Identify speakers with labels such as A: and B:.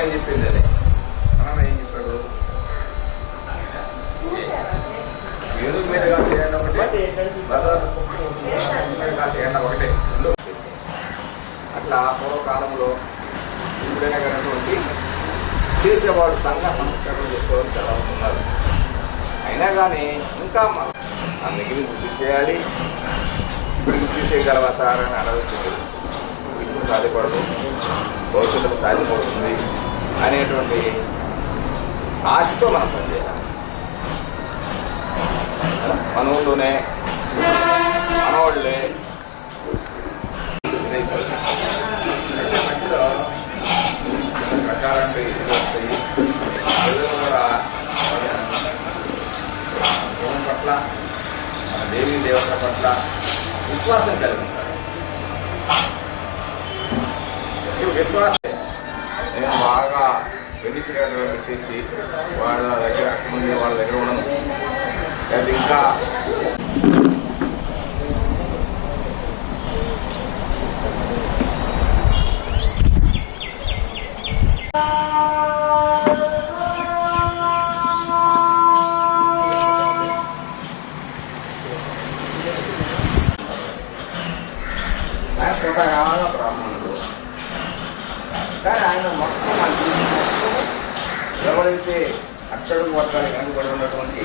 A: ఏం చెప్పింది అది. అన్న ఏం చెప్పాడు? ఏనుగు మీద కాసే ఎండ ఒకటి. బ్రదర్ మీద ఎండ ఒకటే. అట్లా పూర్వకాలంలో ఇప్పుడైనా చేసేవాడు సంఘ సంస్కరణ చేసుకోవడం చాలా ఉన్నారు. అయినా కానీ ఇంకా మా- గుర్తు చేయాలి. ఇప్పుడు గుర్తు చేయగలవా సార్ అని అడగచ్చు ఇప్పుడు సాధ్యపడదు. భవిష్యత్తుకు సాధ్యపడుతుంది. అనేటువంటి ఆశతో మనం పనిచేయాలి. మన ఊళ్ళోనే మనవాళ్ళే రకాలంటే ఇది వస్తాయి కూడా దేవుని పట్ల మన దేవతల పట్ల విశ్వాసం కలిగి ఉంటారు. ఇప్పుడు విశ్వాసం వెండిపిరియడ్ పెట్టేసి వాళ్ళ దగ్గర ముందు వాళ్ళ దగ్గర ఉండను లేదా ఇంకా ఆయన స్వతహాగా బ్రాహ్మణుడు కానీ ఆయన మొత్తం మన మొత్తం ఎవరైతే అక్షరం వర్గానికి వెనుకబడి ఉన్నటువంటి